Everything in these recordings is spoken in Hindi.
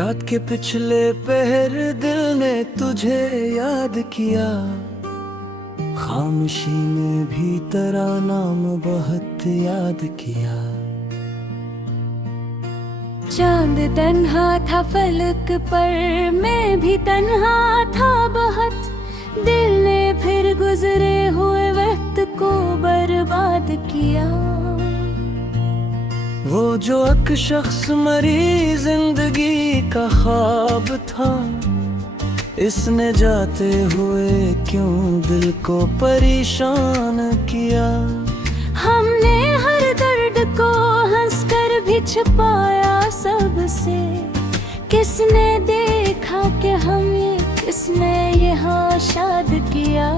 रात के पिछले पहर दिल ने तुझे याद किया, खामोशी में भी तेरा नाम बहुत याद किया। चांद तन्हा था फलक पर, मैं भी तन्हा था बहुत। दिल ने फिर गुजरे हुए वक्त को बर्बाद किया। वो जो एक शख्स मरी जिंदगी का ख्वाब था, इसने जाते हुए क्यों दिल को परेशान किया। हमने हर दर्द को हंसकर भी छुपाया सबसे। किसने देखा कि हमें किसने यहाँ शाद किया।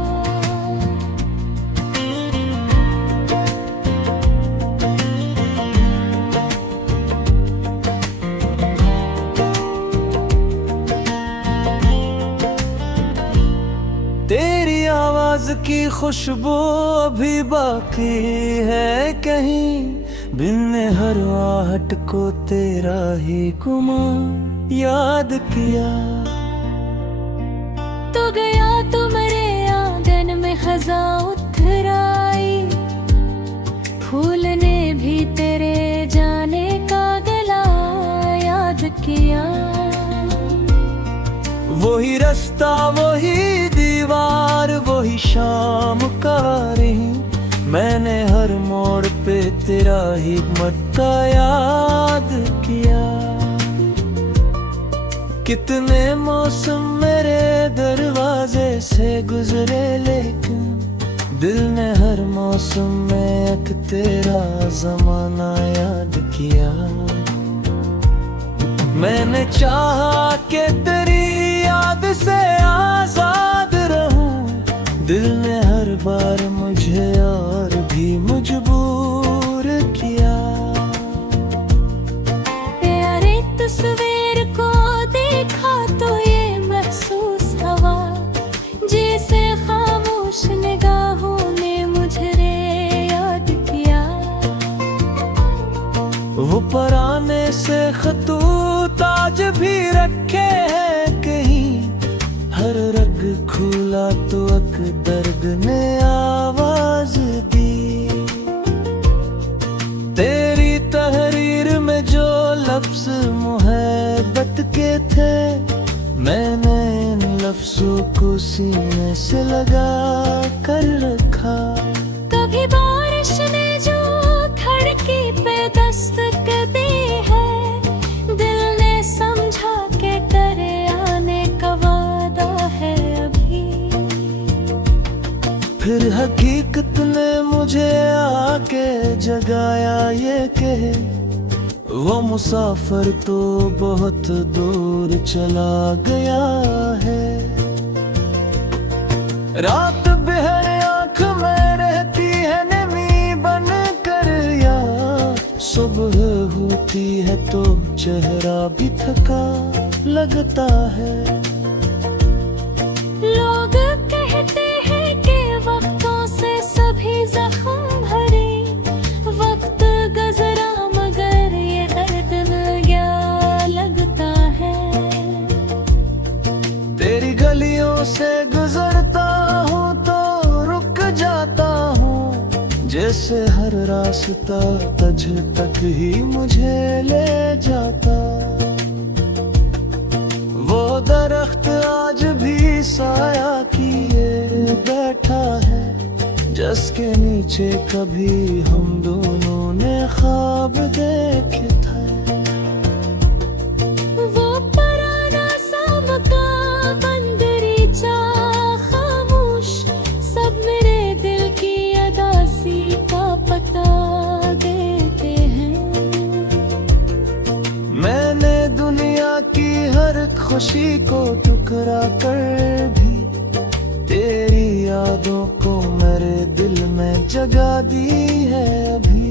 तेरी आवाज की खुशबू अभी बाकी है कहीं, बिन हर आहट को तेरा ही गुमा याद किया। तो गया तुम्हारे आंगन में खजा उतराई, फूल ने भी तेरे जाने का गला याद किया। वही रास्ता वही दीवार वही शाम का रही, मैंने हर मोड़ पे तेरा ही मत्ता याद किया। कितने मौसम मेरे दरवाजे से गुजरे, लेकिन दिल ने हर मौसम में एक तेरा जमाना याद किया। मैंने चाहा कि तेरी याद से आजाद रहूं, दिल ने हर बार मुझे और भी मजबूर किया। प्यारे तस्वीर को देखा तो ये महसूस हुआ, जैसे खामोश निगाहों ने मुझे याद किया। वो पुराने से खतूत आज भी रखे हैं कहीं, हर रग खुला तो एक दर्द ने आवाज दी। तेरी तहरीर में जो लफ्ज मोहब्बत के थे, मैंने इन लफ्जों को सीने से लगा कर रखा। कभी बारिश ने जो खिड़की पे दस्तक दी है, दिल ने समझा के करे आने का वादा है अभी। फिर हकीकत ने मुझे आके जगाया ये कहे, वो मुसाफिर तो बहुत दूर चला गया है। रात बहर आँख में रहती है नमी बन कर यार, सुबह होती है तो चेहरा भी थका लगता है। लोग कहते हैं कि वक्तों से सभी जख्म भरे, वक्त गुजरा मगर ये दर्द मिल गया लगता है। तेरी गलियों से गुजरता हूँ तो रुक जाता हूँ, जैसे हर रास्ता तुझ तक ही मुझे ले जाता। वो दरख्त आज भी साया किए बैठा है, जिसके नीचे कभी हम दोनों ने ख्वाब देखे थे। वो पुराना सा मकान बंदरीचा खामोश, सब मेरे दिल की अदासी का पता देते हैं। मैंने दुनिया की हर खुशी को टुकरा कर भी तेरी यादों को मेरे दिल में जगा दी है अभी।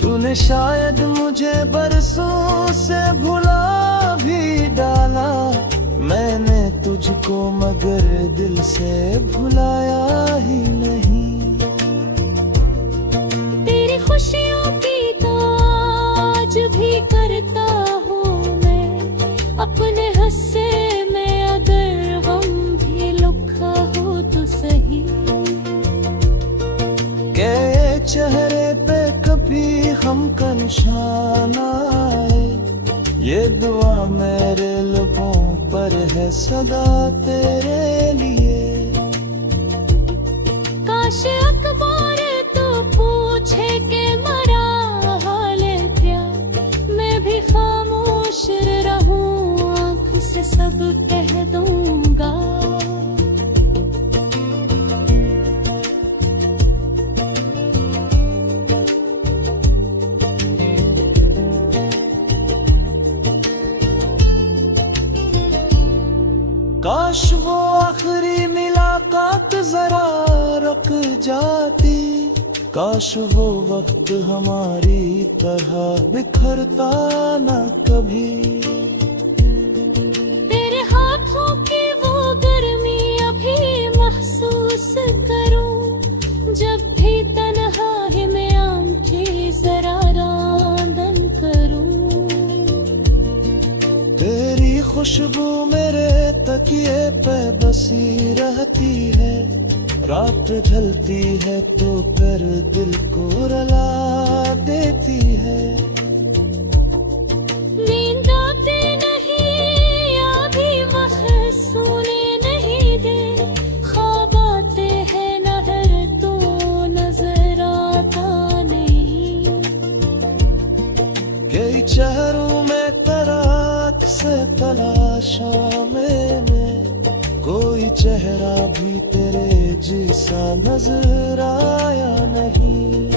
तूने शायद मुझे बरसों से भुला भी डाला, मैंने तुझको मगर दिल से भुलाया ही नहीं। तेरी खुशियों की तो आज भी करता हूँ है सदा तेरे लिए। काश अखबार तो पूछे के मरा हाल क्या, मैं भी खामोश रहूं, आँख से सब कह दूंगा। काश वो आखिरी मुलाकात जरा रुक जाती, काश वो वक्त हमारी तरह बिखरता न कभी। तेरे हाथों की वो गर्मी अभी महसूस करूं, जब भी तन्हाई में आंखें जरा रांदन करूं। तेरी खुशबू मेरे तकिए पे बसी रहती है, रात ढलती है तो फिर दिल को रुला देती है। नींद आती नहीं अभी वक्त सोने नहीं दे, ख्वाब आते हैं नजर तो नजर आता नहीं। कई चेहरों में तरात से तलाशा मैंने, कोई चेहरा भी तेरे जैसा नजर आया नहीं।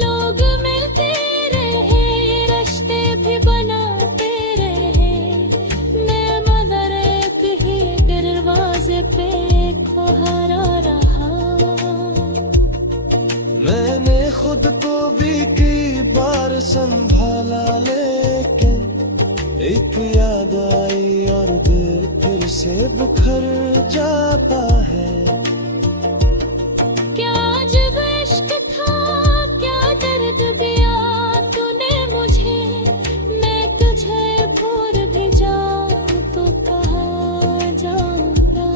लोग मिलते रहे, रिश्ते भी बनाते रहे, मैं मगर एक ही दरवाजे पे खड़ा रहा। मैंने खुद को भी कई बार संभाला, लेकिन एक याद आई और दिल फिर से बिखर जाता है। क्या अजब इश्क था, क्या दर्द दिया तूने मुझे, मैं तुझे भूल भी जाऊं तो कहाँ जाऊंगा।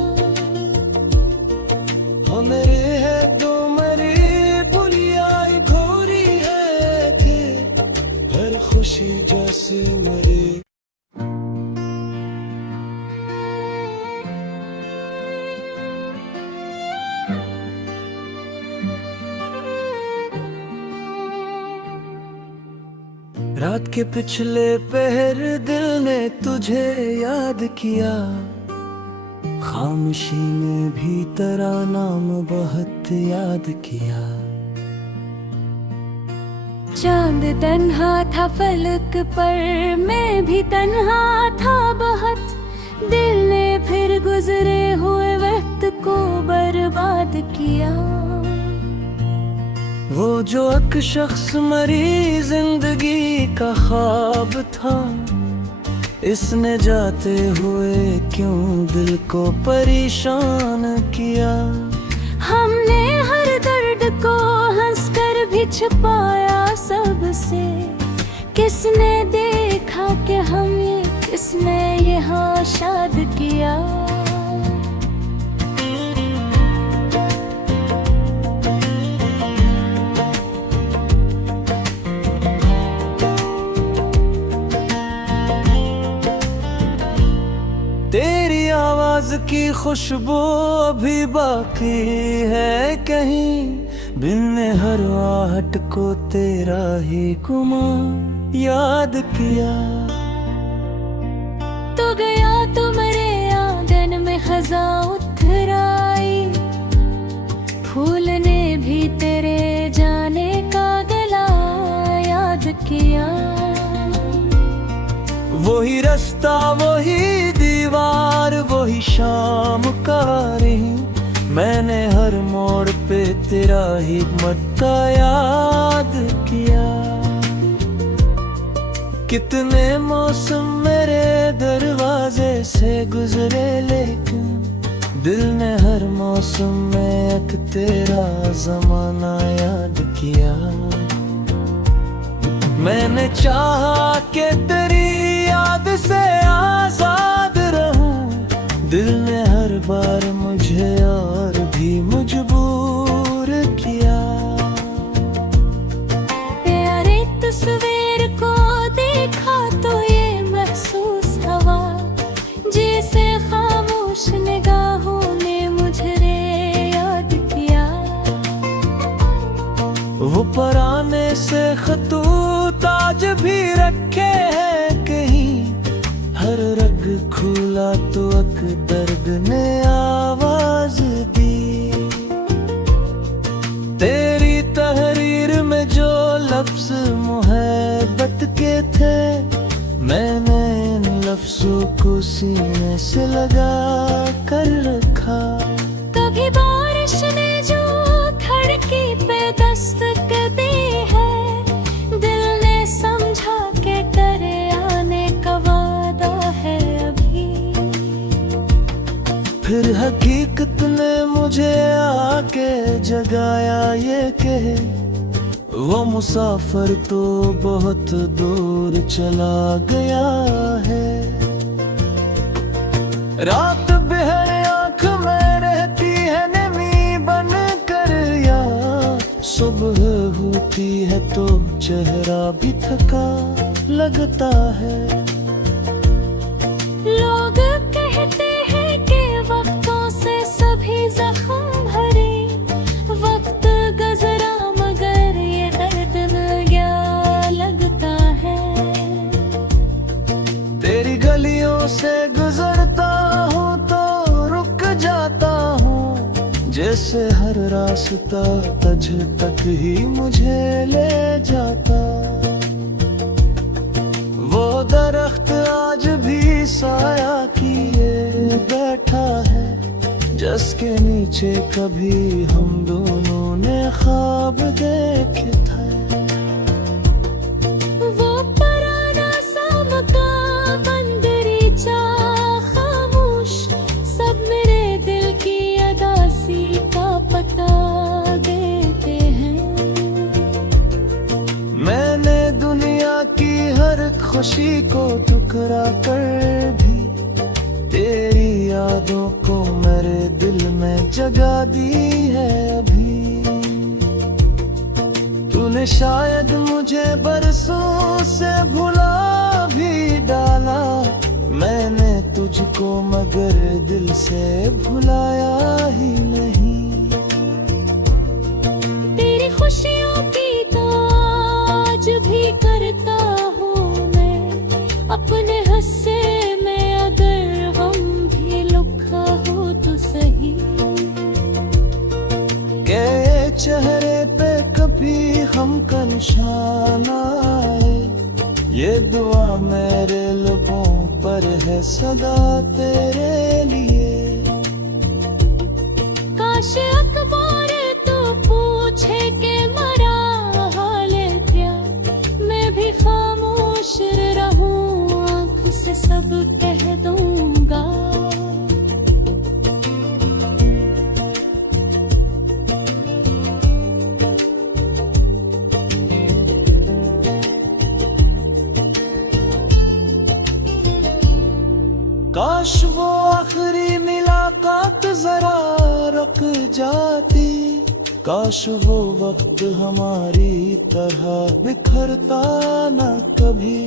हो मेरे है दो मेरी बुलियाई घोरी है कि हर खुशी जैसे मेरे। रात के पिछले पहर दिल ने तुझे याद किया, खामोशी में भी तेरा नाम बहुत याद किया। चांद तन्हा था फलक पर, मैं भी तन्हा था बहुत, दिल ने फिर गुजरे हुए वक्त को बर्बाद किया। वो जो एक शख्स मरी जिंदगी का ख्वाब था, इसने जाते हुए क्यों दिल को परेशान किया। हमने हर दर्द को हंसकर भी छुपाया सबसे, किसने देखा कि हम ये, किसने यहाँ शाद किया। तेरी आवाज की खुशबू अभी बाकी है कहीं, बिन हर आहट को तेरा ही गुमा याद किया। तो गया तुम्हारे आंगन में खजा उतर आई, फूल ने भी तेरे जाने का गला याद किया। वही रास्ता वही दीवार वही शाम का रही, मैंने हर मोड़ पे तेरा ही मटका याद किया। कितने मौसम मेरे दरवाजे से गुजरे, लेकिन दिल ने हर मौसम में एक तेरा जमाना याद किया। मैंने चाहा कि तेरी याद से आजाद रहूं, दिल ने हर बार मुझे और भी मजबूर किया। प्यारे तस्वीर को देखा तो ये महसूस हुआ, हर रग खुला तो अक दर्द ने आवाज दी। तेरी तहरीर में जो लफ्ज मोहब्बत के थे, मैंने इन लफ्जों को सीने से लगा कर रखा। कभी बारिश ने जो खिड़की पे दस्तक दी है, दिल ने समझा के करे आने का वादा है अभी। फिर हकीकत ने मुझे आके जगाया ये कहे, वो मुसाफिर तो बहुत दूर चला गया है। रात बेहर आँख में रहती है नमी बन कर, या सुबह होती है तो चेहरा भी थका लगता है। लोग कहते हैं कि वक्तों से सभी जख्म भरे, वक्त गुजरा मगर ये दर्द क्या लगता है। तेरी गलियों से गुजरता हूँ तो रुक जाता हूँ, जैसे हर रास्ता तुझ तक ही मुझे ले जाता। वो दरख्त आज भी साया किए बैठा है, जिसके नीचे कभी हम दोनों ने ख्वाब देखे थे। वो पुराना सा मकान बंदरीचा खामोश, सब मेरे दिल की अदासी का पता देते हैं। मैंने दुनिया की हर खुशी को ठुकरा कर भी तेरी यादों को मेरे दिल में जगा दी है अभी। तूने शायद मुझे बरसों से भुला भी डाला, मैंने तुझको मगर दिल से भुलाया ही नहीं। तेरी खुशियों की ताज भी करता हूँ मैं, अपने हिस्से में अगर हम भी लुका हो तो सही। के चेहरे पे कभी हम का निशान आए, ये दुआ मेरे लबों पर है सदा तेरे लिए। काश अखबार तो पूछे के मरा हाल क्या, मैं भी खामोश रहूं, आँख से सब कह दूंगा। काश वो आखिरी मुलाकात जरा रुक जाती, काश वो वक्त हमारी तरह बिखरता न कभी।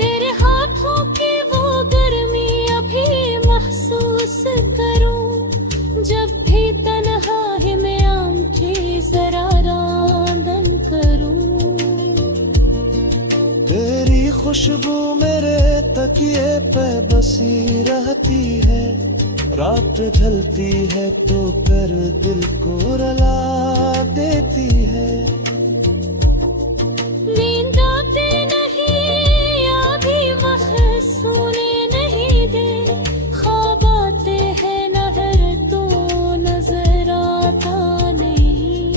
तेरे हाथों की वो गर्मी अभी महसूस करूं, जब भी तन्हाई में आंखें जरा रांदन करूं। तेरी खुशबू मेरे तकिए पे बसी रहती है, रात ढलती है तो फिर दिल को रुला देती है। नींद आती नहीं अभी वक्त सोने नहीं दे, ख्वाब आते हैं नहर तो नजर आता नहीं।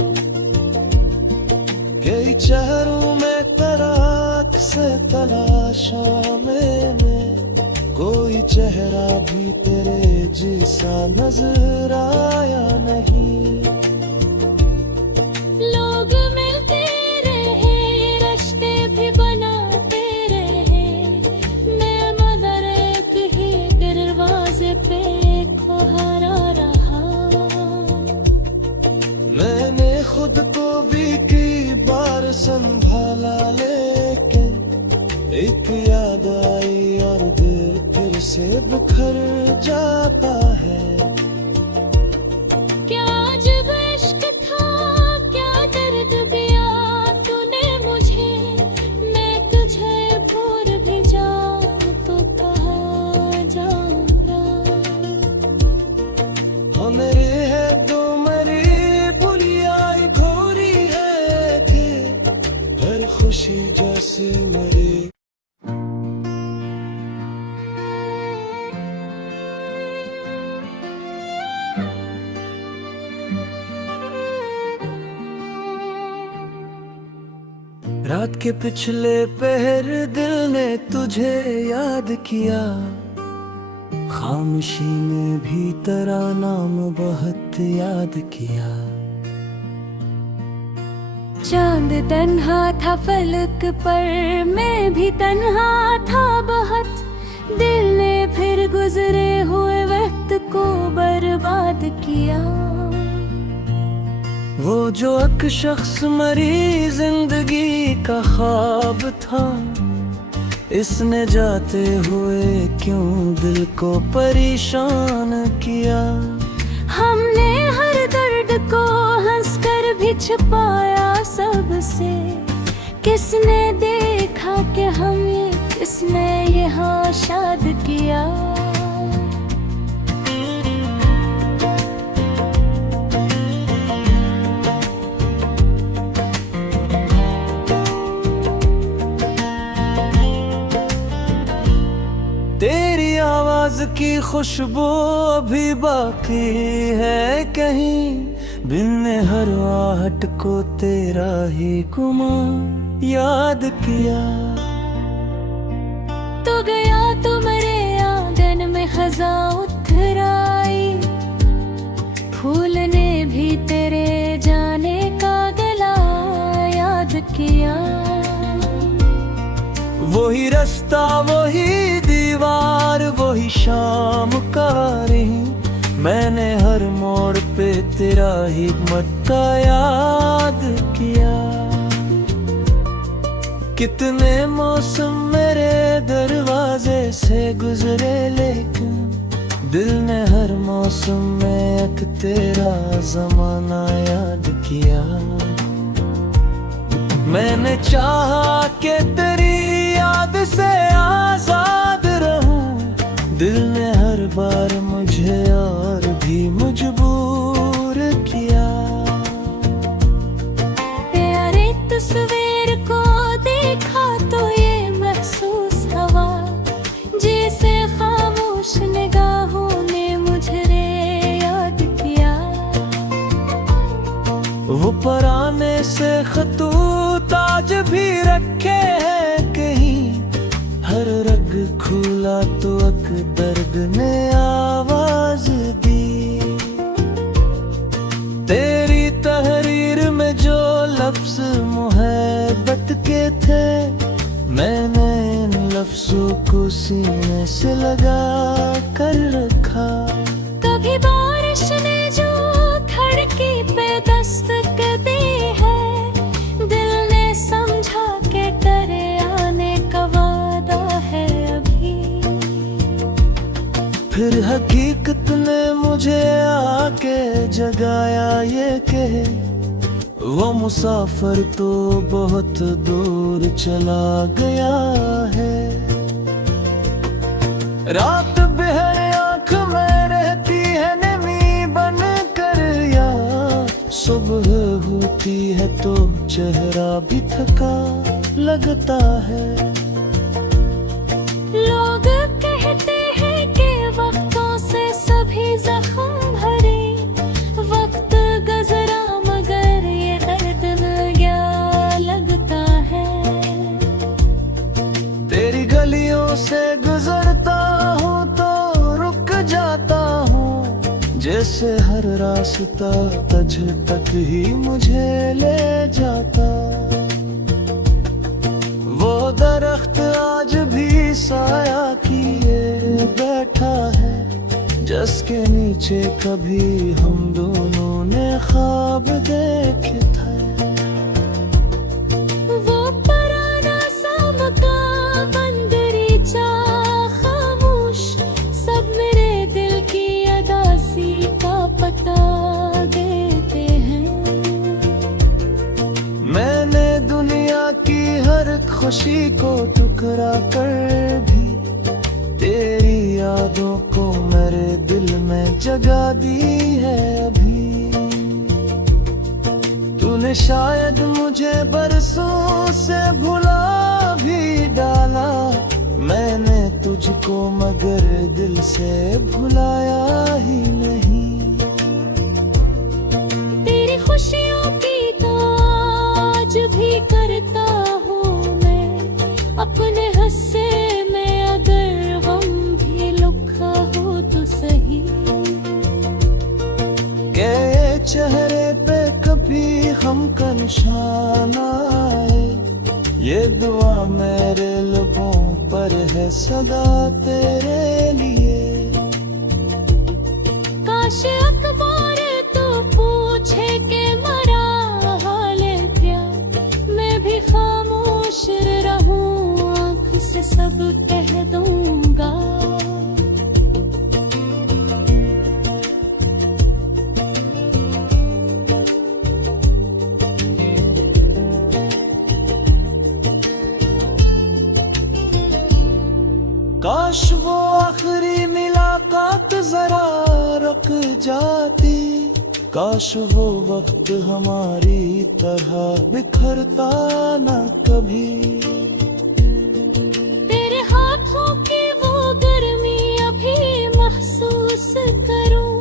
कई चेहरों में तराक से तलाशा मैंने, कोई चेहरा भी तेरे जैसा नजर आया नहीं। लोग मिलते रहे, रिश्ते भी बनाते रहे, मैं मगर एक ही दरवाजे पे खड़ा रहा। मैंने खुद को भी कई बार संभाला, लेकिन एक याद आई और दिल फिर से बिखर जाता है। क्या अजब इश्क था, क्या दर्द दिया तूने मुझे, मैं तुझे भूल भी जा रात के पिछले पहर दिल ने तुझे याद किया, खामोशी में भी तेरा नाम बहुत याद किया। चांद तन्हा था फलक पर, मैं भी तन्हा था बहुत। दिल ने फिर गुजरे हुए वक्त को बर्बाद किया। वो जो एक शख्स मरी जिंदगी का ख्वाब था, इसने जाते हुए क्यों दिल को परेशान किया। हमने हर दर्द को हंसकर भी छुपाया सबसे। किसने देखा कि हम ये, किसने यहाँ शाद किया। तेरी आवाज की खुशबू अभी बाकी है कहीं, दिल ने हर आहट को तेरा ही गुमा याद किया। तो गया तो मेरे आंगन में खजा उतराई, फूल ने भी तेरे जाने का गला याद किया। वही रास्ता वही दीवार वही शाम का रही, मैंने हर मोड़ पे तेरा हिम्मत याद किया। कितने मौसम मेरे दरवाजे से गुजरे, लेकिन दिल ने हर मौसम में एक तेरा जमाना याद किया। मैंने चाहा कि तेरी याद से आजाद रहूं, दिल ने हर बार मुझे और भी मजबूर किया। प्यारे तस्वीर को देखा तो ये महसूस हुआ, जैसे खामोश निगाहों ने मुझे याद किया। वो पुराने से खतूत आज भी रखे हैं कहीं, हर रग खुला तो एक दर्द ने आवाज दी। तेरी तहरीर में जो लफ्ज मोहब्बत के थे, मैंने इन लफ्जों को सीने से लगा कर रखा। कभी बारिश ने जो खिड़की पे दस्तक दी है, दिल ने समझा के करे आने का वादा है अभी। फिर हकीकत ने मुझे आके जगाया ये कहे, वो मुसाफिर तो बहुत दूर चला गया है। रात बेहद आँख में रहती है नमी बन कर, या सुबह होती है तो चेहरा भी थका लगता है। लोग कहते हैं कि वक्तों से सभी जख्म भरे, वक्त गुजरा मगर ये दर्द क्या लगता है। तेरी गलियों से गुजरता हूँ तो रुक जाता हूँ, जैसे हर रास्ता तुझ तक ही मुझे ले जाता। वो दरख्त आज भी साया किए बैठा है, जिसके नीचे कभी हम दोनों ने ख्वाब देखे थे। वो पुराना सा मकान बंदरीचा खामोश, सब मेरे दिल की अदासी का पता देते हैं। मैंने दुनिया की हर खुशी को टुकरा कर भी, तेरी यादों को मेरे दिल में जगा दी है अभी। तूने शायद मुझे बरसों से भुला भी डाला, मैंने तुझको मगर दिल से भुलाया ही नहीं। तेरी खुशियों की ताज भी करता हूँ हम का निशाना आए। ये दुआ मेरे लबों पर है सदा तेरे लिए। काश अखबार तो पूछे के मरा हाल क्या, मैं भी खामोश रहूं, आँख से सब कह दूंगा। काश वो आखिरी मुलाकात जरा रुक जाती, काश वो वक्त हमारी तरह बिखरता न कभी। तेरे हाथों की वो गर्मी अभी महसूस करूं,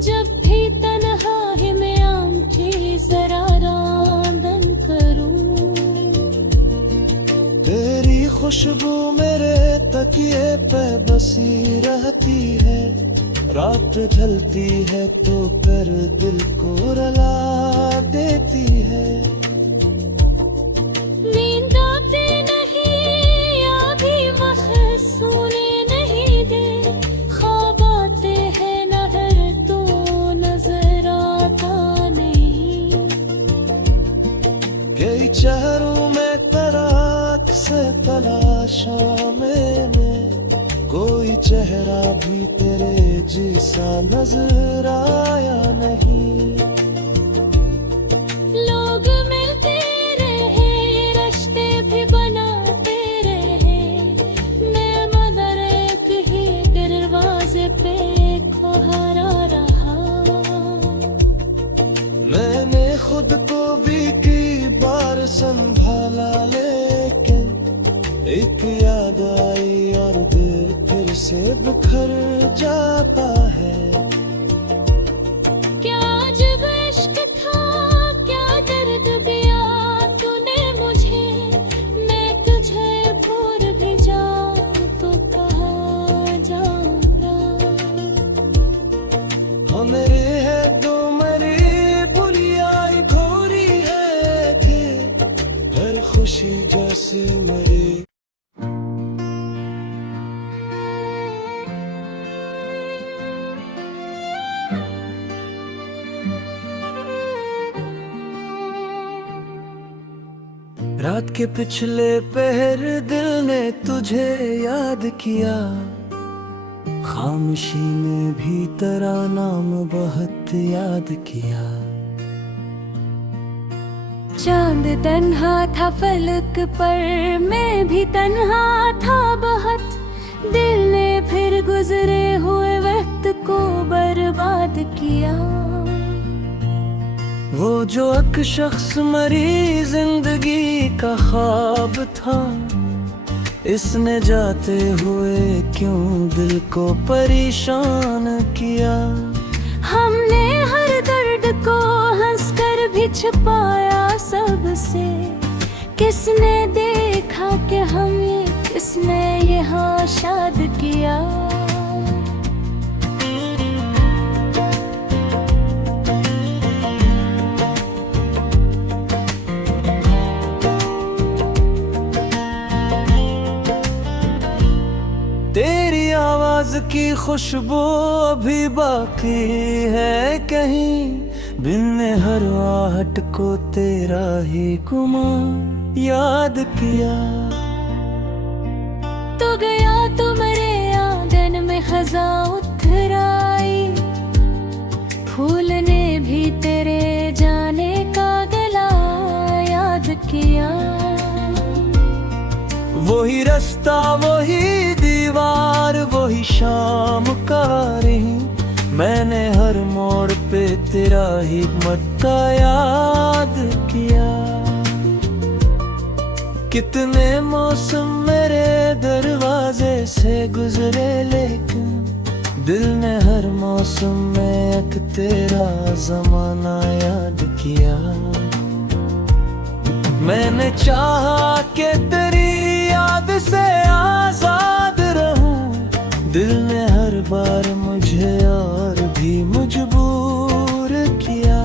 जब भी तन्हाई में आंखें जरा रांदन करूं। तेरी खुशबू मेरे तकिए पे बसी रहती है, रात ढलती है तो फिर दिल को रुला देती है। नींद आती नहीं या भी वक्त सोने नहीं दे, ख्वाब आते हैं नजर तो नजर आता नहीं। कई चेहरों में तरात से तलाशा मैंने, कोई चेहरा भी तेरे जैसा नजर आया नहीं। लोग मिलते रहे, रिश्ते भी बनाते रहे, मैं मगर एक ही दरवाजे पे खड़ा रहा। मैंने खुद को भी कई बार संभाला, लेकिन एक याद आई और दिल फिर से बिखर जाता है। क्या अजब इश्क था, क्या दर्द दिया तूने मुझे, मैं तुझे भूल भी जाऊं तो कहाँ जाऊंगा। हाँ मेरे है तो मेरी बुलियाई घोरी है कि हर खुशी जैसे मेरे। रात के पिछले पहर दिल ने तुझे याद किया, खामोशी में भी तेरा नाम बहुत याद किया। चांद तन्हा था फलक पर, मैं भी तन्हा था बहुत, दिल ने फिर गुजरे हुए वक्त को बर्बाद किया। वो जो एक शख्स मरी जिंदगी का ख्वाब था, इसने जाते हुए क्यों दिल को परेशान किया। हमने हर दर्द को हंसकर भी छुपाया सबसे, किसने देखा कि हमें किसने यहाँ शाद किया। तेरी आवाज की खुशबू अभी बाकी है कहीं, बिन हर आहट को तेरा ही गुमा याद किया। तो गया तो मेरे आंगन में खजा उतराई, फूल ने भी तेरे जाने का गला याद किया। वही रास्ता वही दीवार वही शाम का रही, मैंने हर मोड़ पे तेरा ही मटका याद किया। कितने मौसम मेरे दरवाजे से गुजरे, लेकिन दिल ने हर मौसम में एक तेरा जमाना याद किया। मैंने चाहा कि तेरी याद से आजाद रहूं, दिल ने हर बार मुझे और भी मजबूर किया।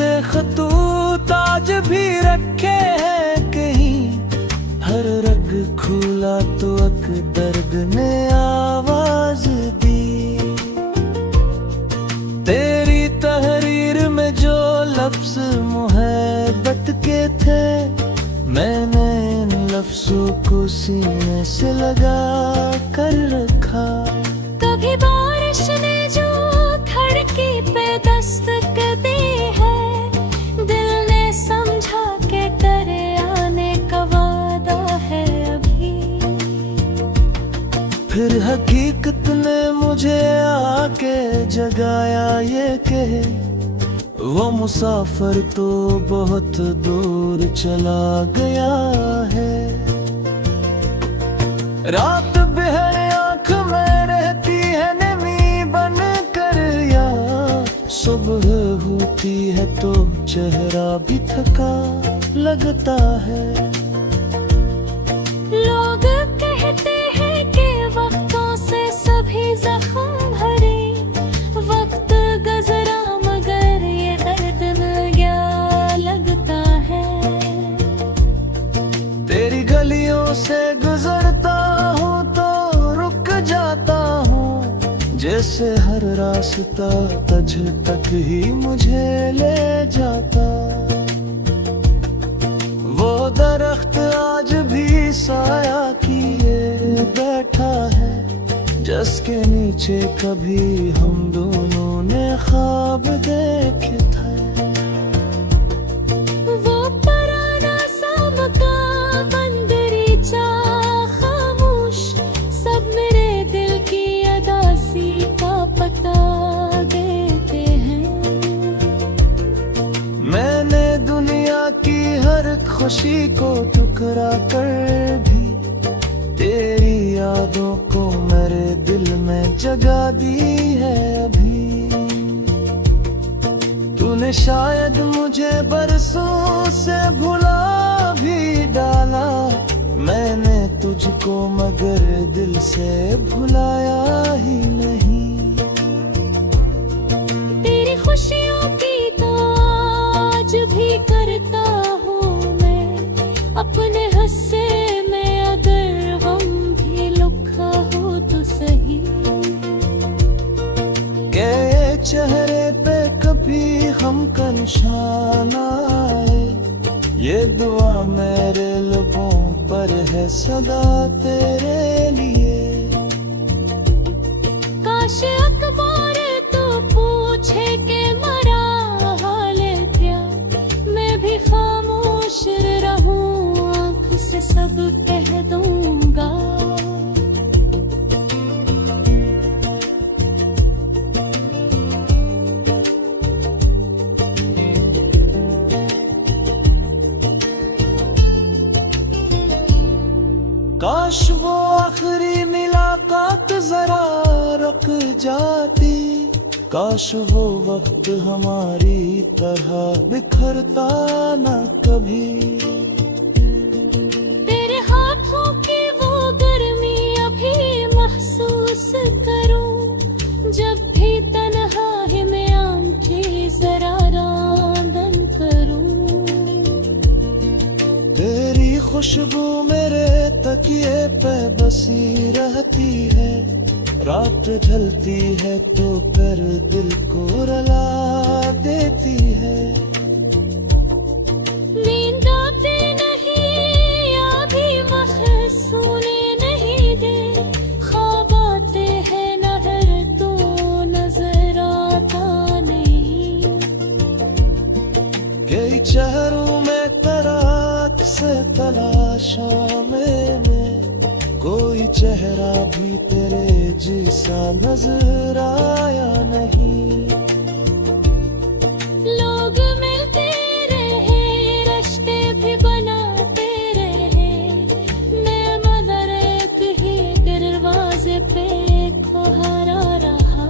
से खतूत आज भी रखे हैं कहीं, हर रग खुला तो अक दर्द ने आवाज दी। तेरी तहरीर में जो लफ्ज मोहब्बत के थे, मैंने इन लफ्जों को सीने से लगा कर रखा। कभी बारिश ने जो खिड़की पे दस्तक दी है, दिल ने समझा के करे आने का वादा है अभी। फिर हकीकत ने मुझे आके जगाया ये कहे, वो मुसाफिर तो बहुत दूर चला गया है। रात बहर आँख में रहती है नमी बन कर, या सुबह होती है तो चेहरा भी थका लगता है। लोग कहते हैं कि वक्तों से सभी जख्म भरे, वक्त गुजरा मगर ये दर्द मिल गया लगता है। तेरी गलियों से गुजरता हूँ तो रुक जाता हूँ, जैसे हर रास्ता तुझ तक ही मुझे ले जाता। वो दरख्त आज भी साया किए बैठा है, जिसके नीचे कभी हम दोनों ने ख्वाब देखे थे। वो पुराना सा मकान बंदरीचा खामोश, सब मेरे दिल की अदासी का पता देते हैं। मैंने दुनिया की हर खुशी को ठुकरा कर भी तेरी यादों को मेरे दिल में जगा दी है अभी। तूने शायद मुझे बरसों से भुला भी डाला, मैंने तुझको मगर दिल से भुलाया ही नहीं। तेरी खुशियों की तो आज भी करता हूँ मैं, अपने हिस्से में अगर गम भी लिखा हो तो सही। के चेहरे पे कभी हम का निशान आए, ये दुआ मेरे लबों पर है सदा तेरे लिए। काश अखबार तो पूछे के मरा हाल क्या, मैं भी खामोश रहूं आँख से सब कह दूंगा। काश वो आखिरी मुलाकात जरा रुक जाती, काश वो वक्त हमारी तरह बिखरता न कभी। तेरे हाथों की वो गर्मी अभी महसूस करूं, जब भी तन्हाई में आंखें जरा रांदन करूं। तेरी खुशबू मेरे तकिए पे बसी रहती है, रात ढलती है तो फिर दिल को रुला देती है। नींद आती नहीं या भी महसूने नहीं दे, ख्वाब आते हैं नहर तो नजर आता नहीं। कई चेहरों में तरात से तलाशा मैंने, कोई चेहरा भी तेरे जैसा नजर आया नहीं। लोग मिलते रहे, रिश्ते भी बनाते रहे, मैं मगर एक ही दरवाजे पे खुहारा रहा।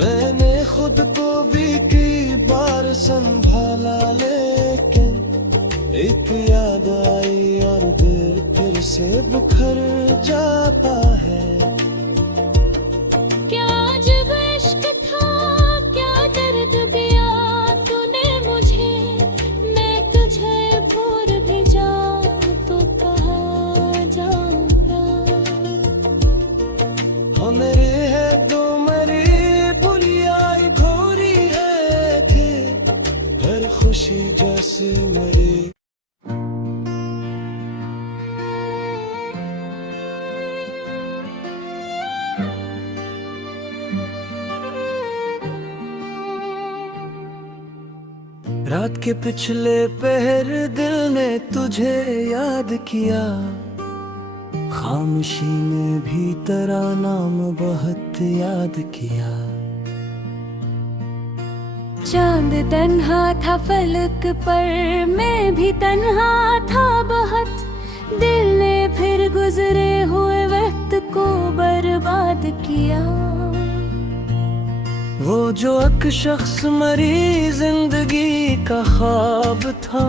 मैंने खुद को भी कई बार संभाला, लेकिन एक याद आई और दिल फिर से बिखर जाता है। क्या अजब इश्क था, क्या दर्द भी रात के पिछले पहर दिल ने तुझे याद किया, खामोशी ने भी तेरा नाम बहुत याद किया। चांद तन्हा था फलक पर, मैं भी तन्हा था बहुत। दिल ने फिर गुजरे हुए वक्त को बर्बाद किया। वो जो एक शख्स मरी जिंदगी का ख्वाब था,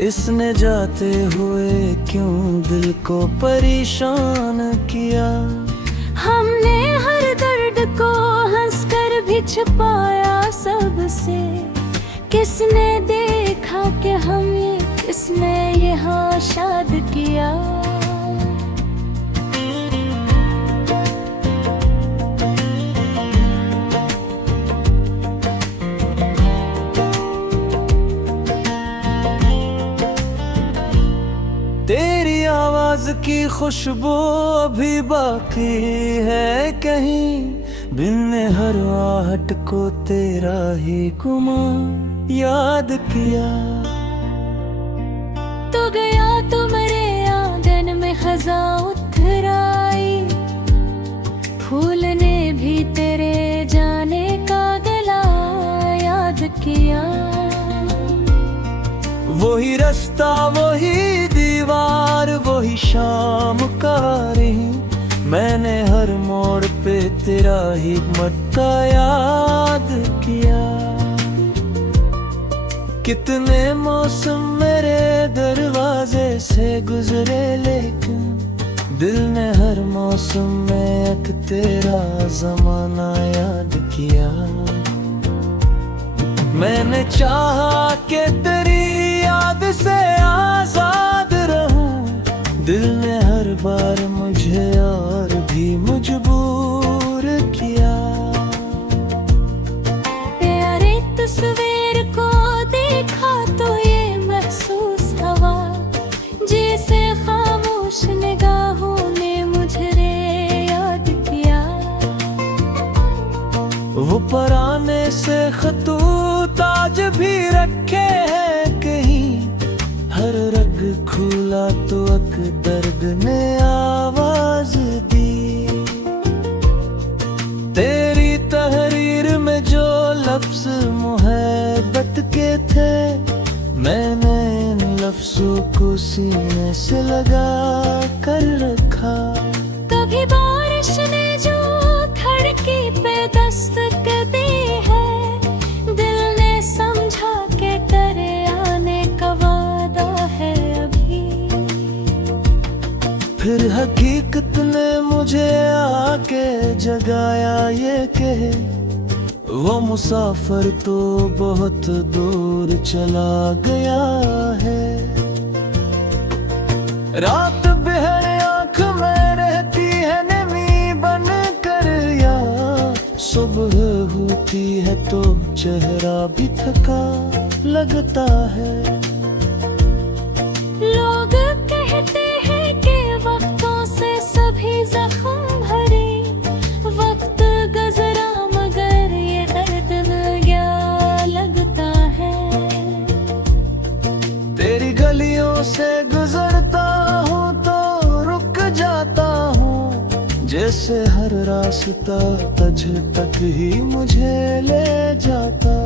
इसने जाते हुए क्यों दिल को परेशान किया। हमने हर दर्द को हंसकर भी छुपाया सबसे। किसने देखा कि हम ये, किसने यहाँ शाद किया। तेरी आवाज की खुशबू अभी बाकी है कहीं, बिन हर आहट को तेरा ही गुमा याद किया। तो गया तो मेरे आंगन में खज़ां उतराई, फूल ने भी तेरे जाने का गला याद किया। वही रास्ता वही दीवार वही शाम का रही, मैंने हर मोड़ पे तेरा ही मटका याद किया। कितने मौसम मेरे दरवाजे से गुजरे, लेकिन दिल ने हर मौसम में एक तेरा जमाना याद किया। मैंने चाहा कि तेरी याद से आजाद रहूं, दिल ने हर बार मुझे और भी मजबूर किया। प्यारे तस्वीर को देखा तो ये महसूस हुआ, जैसे खामोश निगाहों ने मुझे याद किया। वो पुराने से खतूत आज भी रखे हैं कहीं, हर रग खुला तो एक दर्द ने आवाज दी। तेरी तहरीर में जो लफ्ज मोहब्बत के थे, मैंने इन लफ्जों को सीने से लगा कर रखा। कभी बारिश ने जो खिड़की पे दस्तक दी है, दिल ने समझा के करे आने का वादा है अभी। फिर हकीकत ने मुझे आके जगाया ये कहे, वो मुसाफिर तो बहुत दूर चला गया है। रात बहर आँख में रहती है नमी बन कर यार, सुबह होती है तो चेहरा भी थका लगता है। लोग कहते हैं कि वक्तों से सभी जख्म भरे, वक्त गुजरा मगर ये दर्द क्या लगता है। तेरी गलियों से गुजरता हूँ तो रुक जाता हूँ, जैसे हर रास्ता तुझ तक ही मुझे ले जाता।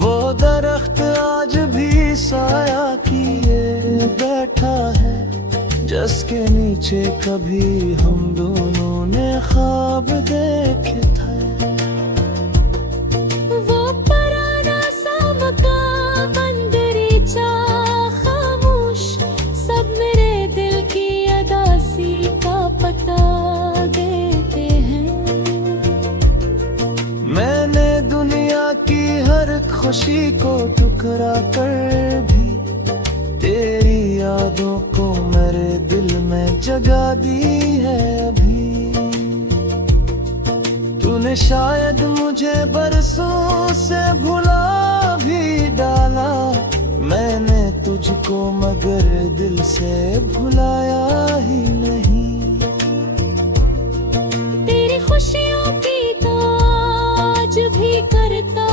वो दरख्त आज भी साया किए बैठा है, जिसके नीचे कभी हम दोनों ने ख्वाब देखे थे। वो पुराना सा मकान बंदरीचा खामोश, सब मेरे दिल की अदासी का पता देते हैं। मैंने दुनिया की हर खुशी को ठुकरा कर भी तेरी यादों को मेरे दिल में जगा दी है अभी। तूने शायद मुझे बरसों से भुला भी डाला, मैंने तुझको मगर दिल से भुलाया ही नहीं। तेरी खुशियों की तो आज भी करता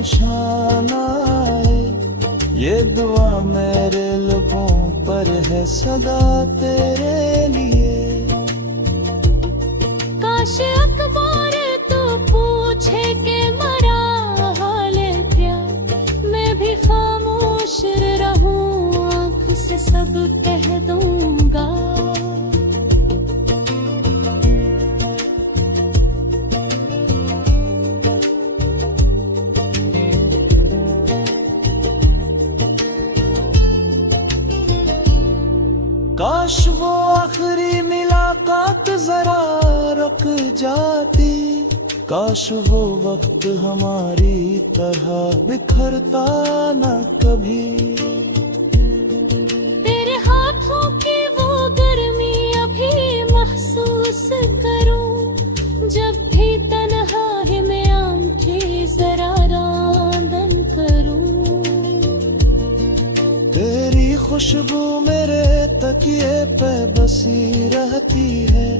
शमशान आए, ये दुआ मेरे लबों पर है सदा तेरे लिए। काश अखबार तो पूछे के मरा हाल क्या, मैं भी खामोश रहूं, आँख से सब कह दूंगा। काश वो आखिरी मुलाकात जरा रुक जाती, काश वो वक्त हमारी तरह बिखरता न कभी। तेरे हाथों की वो गर्मी अभी महसूस करूं, जब भी तन्हाई में आंखें जरा रांदन करूं। तेरी खुशबू मेरे तकिए पे बसी रहती है,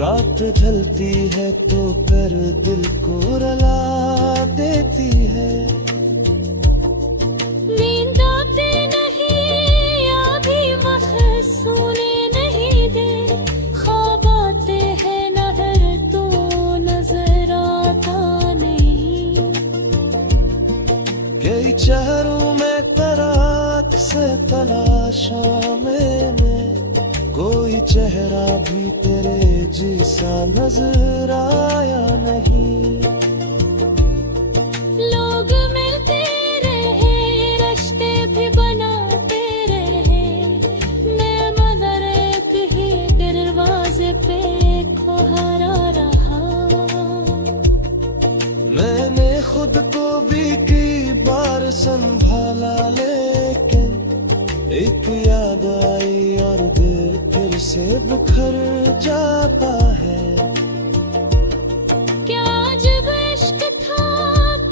रात ढलती है तो फिर दिल को रुला देती है। नींद आती नहीं अभी वक्त सोने नहीं दे, ख्वाब आते हैं नहर तो नजर आता नहीं। कई चेहरों में तरात से तलाशा मैंने, कोई चेहरा भी तेरे जैसा नजर आया नहीं। लोग मिलते रहे, रिश्ते भी बनाते रहे, मैं मगर एक ही दरवाजे पे खड़ा रहा। मैंने खुद को भी कई बार संभाला, लेकिन एक याद आई और दिल फिर से बिखर जाता है। क्या अजब इश्क था,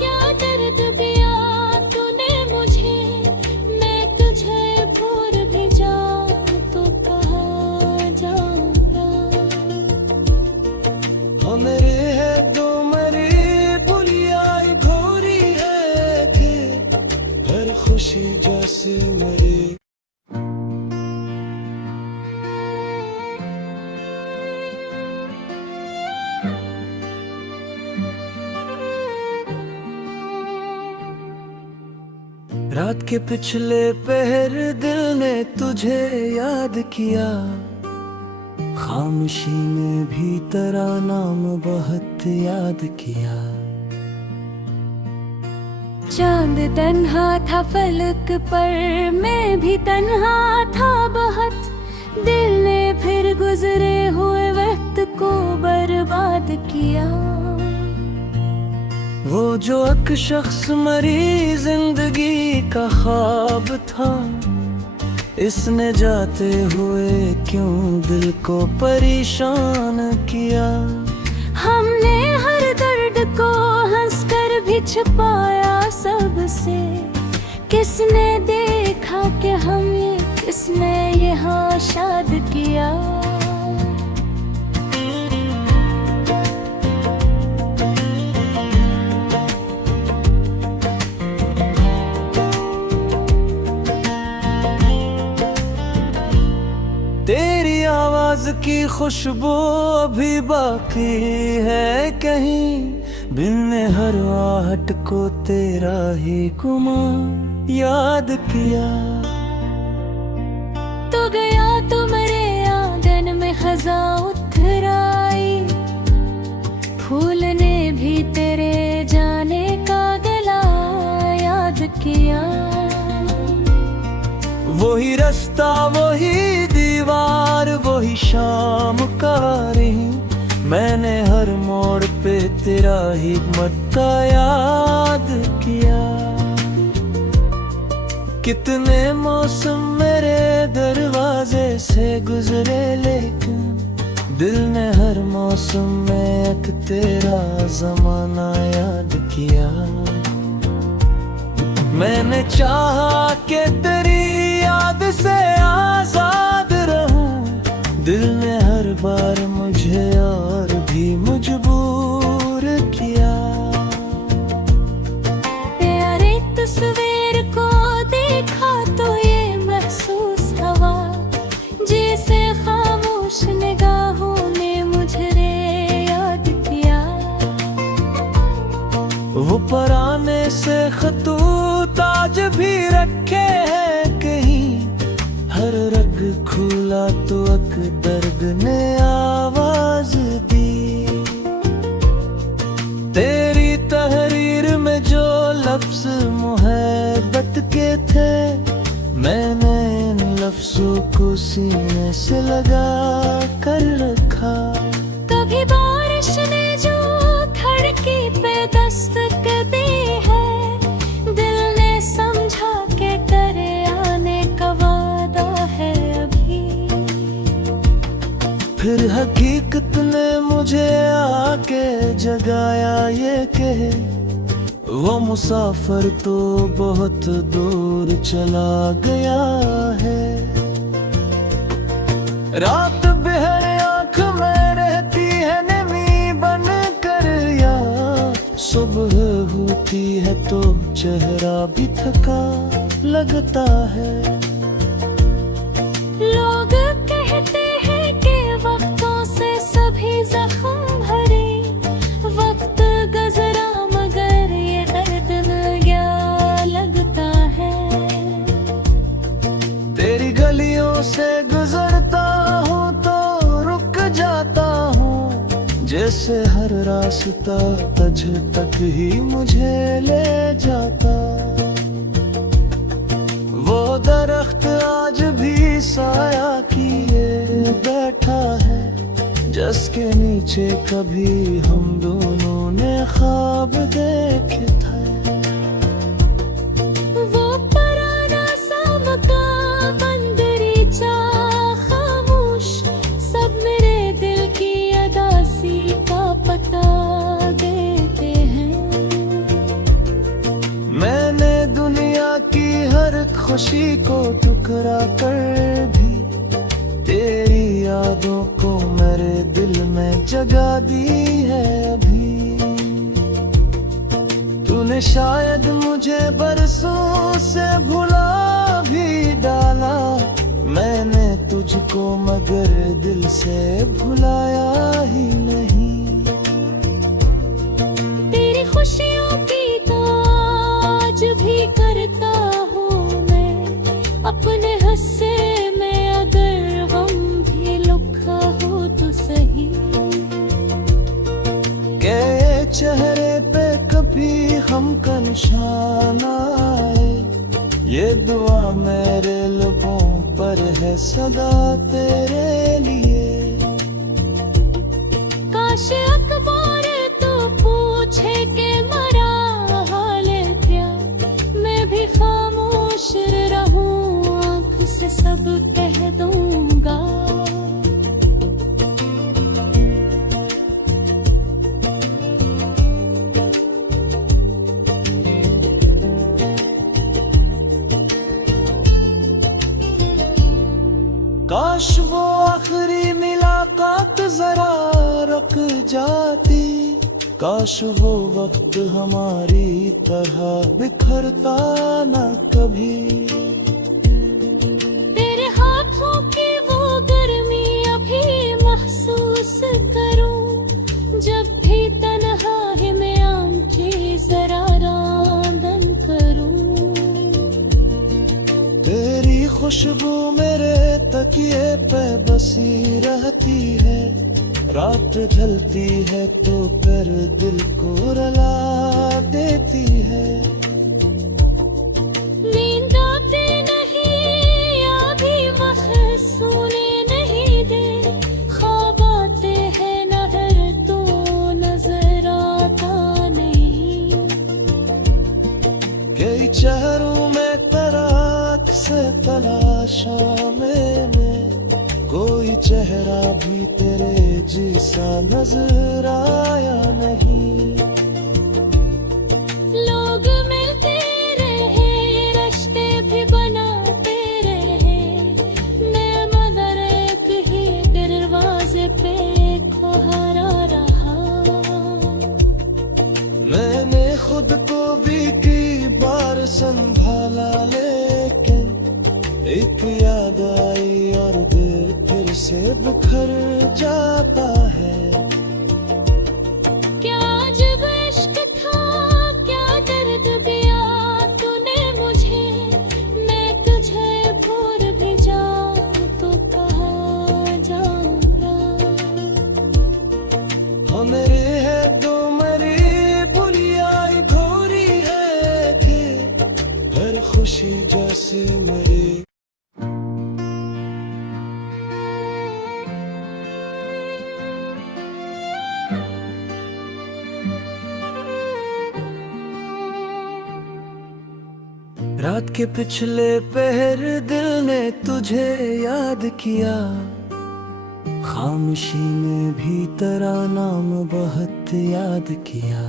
क्या दर्द दिया तूने मुझे, मैं तुझे भूल भी जाऊं तो कहाँ जाऊंगा। हाँ मेरे है तो मेरी बुलियाई घोरी है कि हर खुशी जैसे मेरी। रात के पिछले पहर दिल ने तुझे याद किया, खामोशी में भी तेरा नाम बहुत याद किया। चांद तन्हा था फलक पर, मैं भी तन्हा था बहुत, दिल ने फिर गुजरे हुए वक्त को बर्बाद किया। वो जो एक शख्स मरी जिंदगी का ख्वाब था, इसने जाते हुए क्यों दिल को परेशान किया। हमने हर दर्द को हंसकर भी छुपाया सबसे, किसने देखा कि हम ये, किसने यहाँ शाद किया। तेरी आवाज की खुशबू अभी बाकी है कहीं, बिन हर आहट को तेरा ही गुमा याद किया। तो गया तो मेरे आंगन में खजा उतराई, फूल ने भी तेरे जाने का गला याद किया। वही रास्ता वही दीवार वही शाम का रही, मैंने हर मोड़ पे तेरा हिकमत का याद किया। कितने मौसम मेरे दरवाजे से गुजरे, लेकिन दिल ने हर मौसम में एक तेरा जमाना याद किया। मैंने चाहा कि तेरी याद से आजाद रहूं, दिल ने हर बार मुझे और भी मजबूर किया। से खतूत आज भी रखे हैं कहीं, हर रग खुला तो अक दर्द ने आवाज दी। तेरी तहरीर में जो लफ्ज मोहब्बत के थे, मैंने इन लफ्जों को सीने से लगा कर रखा। कभी बारिश ने जो खिड़की पे दस्तक दी है, दिल ने समझा के करे आने का वादा है अभी। फिर हकीकत ने मुझे आके जगाया ये कहे, वो मुसाफिर तो बहुत दूर चला गया है। रात बेहर आँख में रहती है नमी बन कर, या सुबह होती है तो चेहरा भी थका लगता है। लोग कहते हैं कि वक्तों से सभी जख्म भरे, वक्त गुजरा मगर ये दर्द क्या लगता है। तेरी गलियों से गुजरता हूँ तो रुक जाता हूँ, जैसे हर रास्ता तुझ तक ही मुझे ले जाता। वो दरख्त आज भी साया किए बैठा है, जिसके नीचे कभी हम दोनों ने ख्वाब देखे थे। वो पुराना सा मकान बंदरीचा खामोश, सब मेरे दिल की अदासी का पता देते हैं। मैंने दुनिया की हर खुशी को ठुकरा कर भी तेरी यादों को मेरे दिल में जगा दी है अभी। तूने शायद मुझे बरसों से भुला भी डाला, मैंने तुझको मगर दिल से भुलाया ही नहीं। तेरी खुशियों की तो आज भी करता हूँ मैं, अपने हिस्से में अगर गम भी लिखा हो तो सही। के चेहरे पे कभी हम का निशान आए, ये दुआ मेरे लबों पर है सदा तेरे लिए। काश अखबार तो पूछे के मरा हाल क्या, मैं भी खामोश रहूं आँख से सब कह दूंगा। काश वो आखिरी मुलाकात जरा रुक जाती, काश वो वक्त हमारी तरह बिखरता न कभी। तेरे हाथों की वो गर्मी अभी महसूस करूं, जब भी तन्हाई में आंखें जरा रांदन करूं। तेरी खुशबू मेरे तकिए पे बसी रहती है, रात ढलती है तो फिर दिल को रुला देती है। नींद आती नहीं या भी वक्त सोने नहीं दे, ख्वाब आते हैं नजर तो नजर आता नहीं। कई चेहरों में तराक से तलाशा मैंने, कोई चेहरा भी तेरे जैसा नजर आया नहीं। लोग मिलते रहे, रिश्ते भी बनाते रहे, मैं मगर एक ही दरवाजे पे खड़ा रहा। मैंने खुद को भी कई बार संभाला, लेकिन एक याद आई और दिल फिर से बिखर जाता है। क्या जब इश्क था, क्या दर्द भी रात के पिछले पहर दिल ने तुझे याद किया, खामोशी में भी तेरा नाम बहुत याद किया।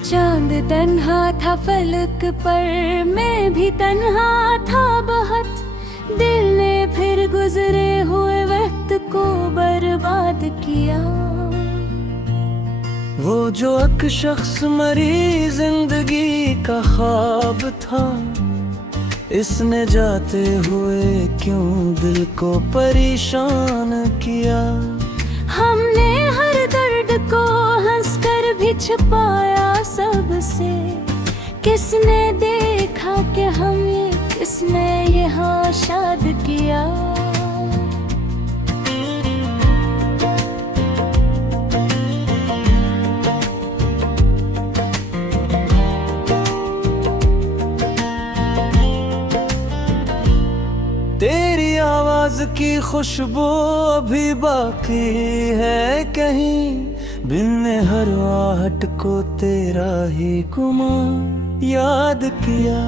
चांद तन्हा था फलक पर, मैं भी तन्हा था बहुत। दिल ने फिर गुजरे हुए वक्त को बर्बाद किया। वो जो एक शख्स मरी जिंदगी का ख्वाब था, इसने जाते हुए क्यों दिल को परेशान किया। हमने हर दर्द को हंसकर भी छुपाया सबसे। किसने देखा कि हम ये, किसने यहाँ शाद किया। तेरी आवाज की खुशबू अभी बाकी है कहीं, बिन हर आहट को तेरा ही गुमा याद किया।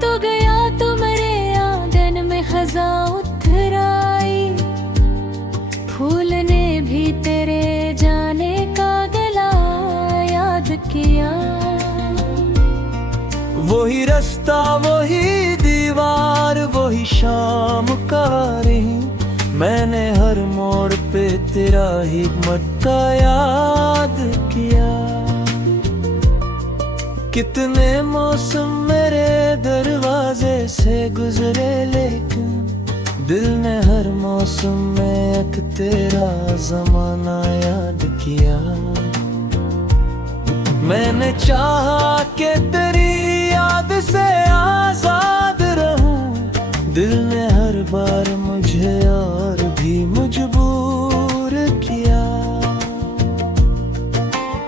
तो गया तो मेरे आंगन में खजा उतराई, फूल ने भी तेरे जाने का गला याद किया। वही रास्ता वही दीवार वही शाम का रही, मैंने हर मोड़ पे तेरा ही मटका याद किया। कितने मौसम मेरे दरवाजे से गुजरे, लेकिन दिल ने हर मौसम में एक तेरा जमाना याद किया। मैंने चाहा कि तेरी याद से आजाद रहूं, दिल ने हर बार मुझे और भी मजबूर किया।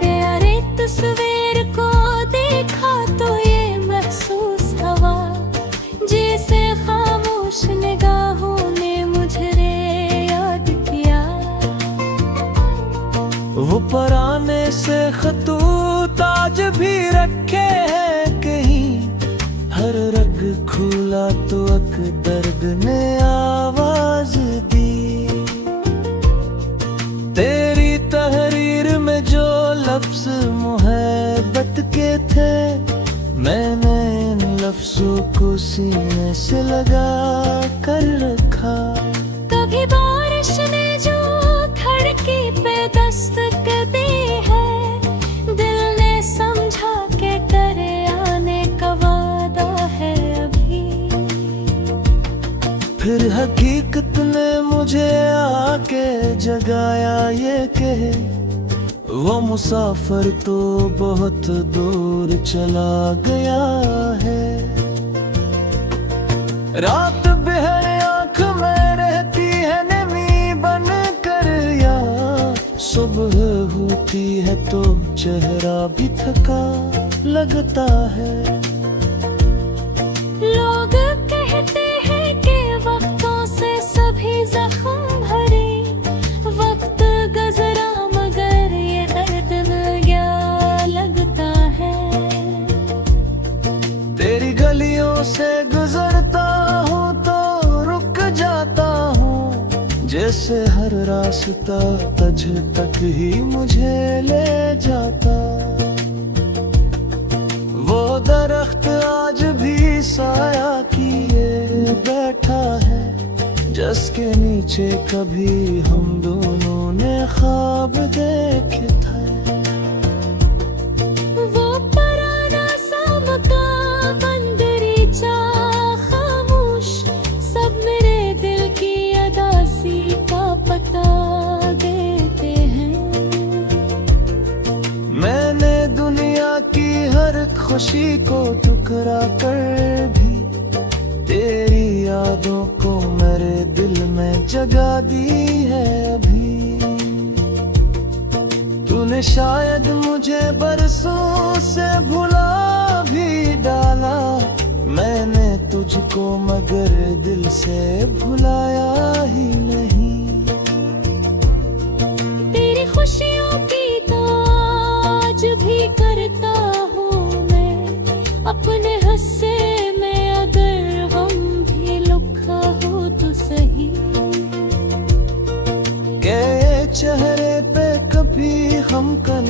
प्यारे तस्वीर को देखा तो ये महसूस हुआ, जैसे खामोश निगाहों ने मुझे याद किया। वो पुराने से खतूत आज भी रखे हैं कहीं, हर रग खुला तो एक दर्द ने आवाज दी। तेरी तहरीर में जो लफ्ज मोहब्बत के थे, मैंने इन लफ्जों को सीने से लगा कर रखा। कभी बारिश ने जो खिड़की पे दस्तक दी है, दिल ने समझा के करे आने का वादा है अभी। फिर हकीकत ने मुझे आके जगाया ये कहे, वो मुसाफिर तो बहुत दूर चला गया है। रात बेहर आँख में रहती है नमी बन कर, या सुबह होती है तो चेहरा भी थका लगता है। लोग कहते हैं कि वक्तों से सभी जख्म भरे, वक्त गुजरा मगर ये दर्द क्या लगता है। तेरी गलियों से गुजरता हूँ तो रुक जाता हूँ, जैसे हर रास्ता तुझ तक ही मुझे ले जाता। वो दरख्त आज भी साया किए बैठा है, जिसके नीचे कभी हम दोनों ने ख्वाब देखे थे। वो पुराना सा मकान बंदरीचा खामोश, सब मेरे दिल की अदासी का पता देते हैं। मैंने दुनिया की हर खुशी को टुकरा कर भी तेरी यादों को मेरे दिल में जगा दी है अभी। तूने शायद मुझे बरसों से भुला भी डाला, मैंने तुझको मगर दिल से भुलाया ही नहीं। तेरी खुशियों की तो आज भी करता हूँ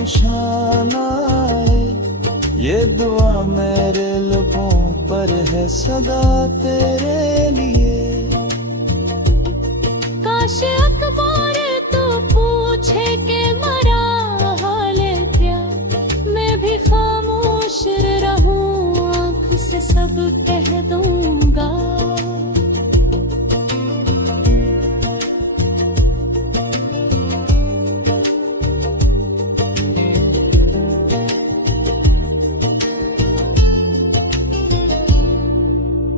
शान आए। ये दुआ मेरे लबों पर है सदा तेरे लिए। काश अखबार तो पूछे के मरा हाल क्या, मैं भी खामोश रहूं, आँख से सब कह दूंगा।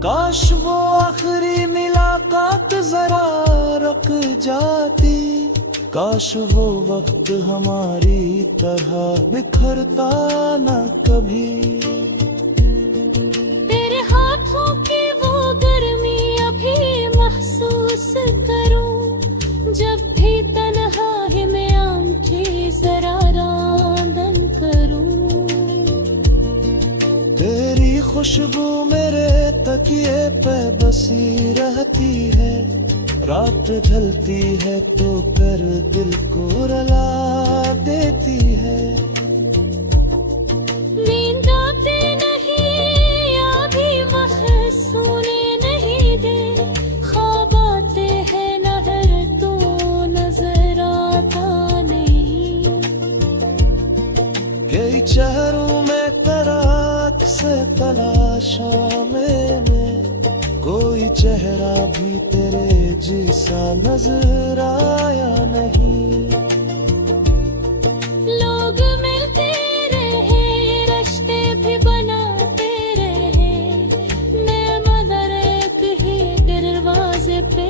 काश वो आखिरी मुलाकात जरा रुक जाती, काश वो वक्त हमारी तरह बिखरता न कभी। तेरे हाथों की वो गर्मी अभी महसूस करूं, जब भी तन्हाई में आंखें जरा रांदन करूं। तेरी खुशबू मेरे तकिए पे बसी रहती है, रात ढलती है तो कर दिल को रुला देती है। नींद आती नहीं या भी महसूने नहीं दे, ख्वाब आते हैं नहर तो नजर आता नहीं। कई चेहरों में तराक से तलाशा में कोई चेहरा भी तेरे जैसा नजर आया नहीं। लोग मिलते रहे, रिश्ते भी बनाते रहे, मैं मगर एक ही दरवाजे पे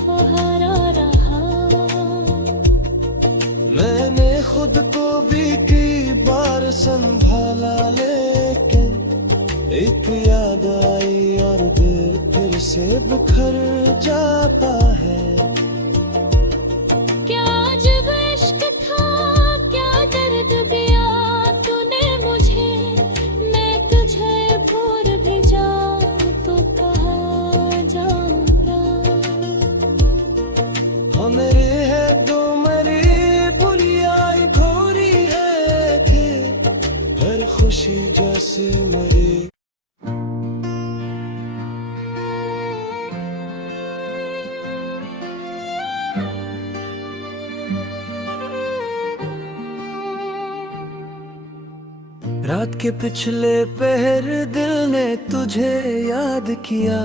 खड़ा रहा। मैंने खुद को भी कई बार संभाला, लेकिन एक याद आई और दिल फिर से बिखर जाता है। क्या अजब इश्क था, क्या दर्द दिया तूने मुझे, मैं तुझे भूल भी जाऊं तो कहाँ जाऊंगा। हो मेरे है तो मेरी बुलियाई घोरी है कि हर खुशी जैसे मेरी। रात के पिछले पहर दिल ने तुझे याद किया,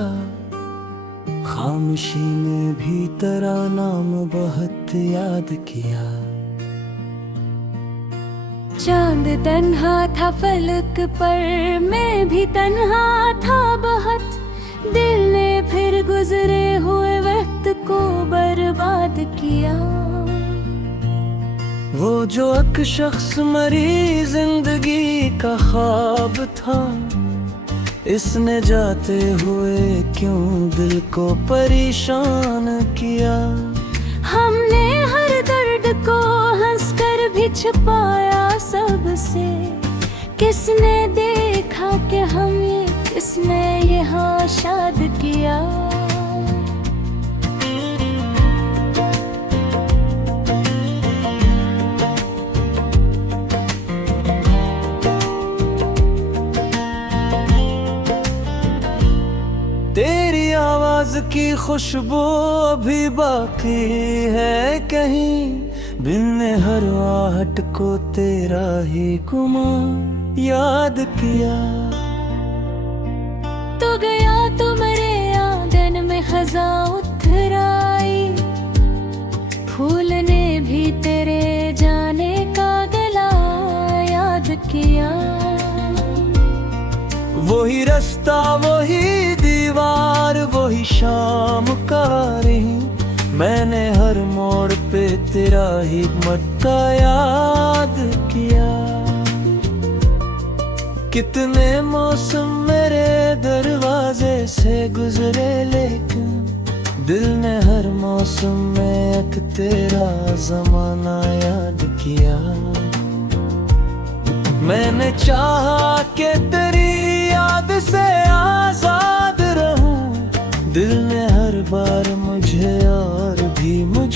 खामोशी ने भी तेरा नाम बहुत याद किया। चांद तन्हा था फलक पर, मैं भी तन्हा था बहुत, दिल ने फिर गुजरे हुए वक्त को बर्बाद किया। वो जो एक शख्स मरी जिंदगी का ख्वाब था, इसने जाते हुए क्यों दिल को परेशान किया। हमने हर दर्द को हंसकर भी छुपाया सबसे, किसने देखा कि हम ये, किसने यहाँ शाद किया। तेरी आवाज की खुशबू अभी बाकी है कहीं, बिन हर आहट को तेरा ही गुमा याद किया। तो गया तो मेरे आंगन में खजा उतर आई, फूल ने भी तेरे जाने का गला याद किया। वही रास्ता वही दीवार वही शाम का रही, मैंने हर मोड़ पे तेरा ही मटका याद किया। कितने मौसम मेरे दरवाजे से गुजरे, लेकिन दिल ने हर मौसम में एक तेरा जमाना याद किया। मैंने चाहा कि तेरी याद से आजाद रहूं, दिल ने हर बार मुझे और भी मुझ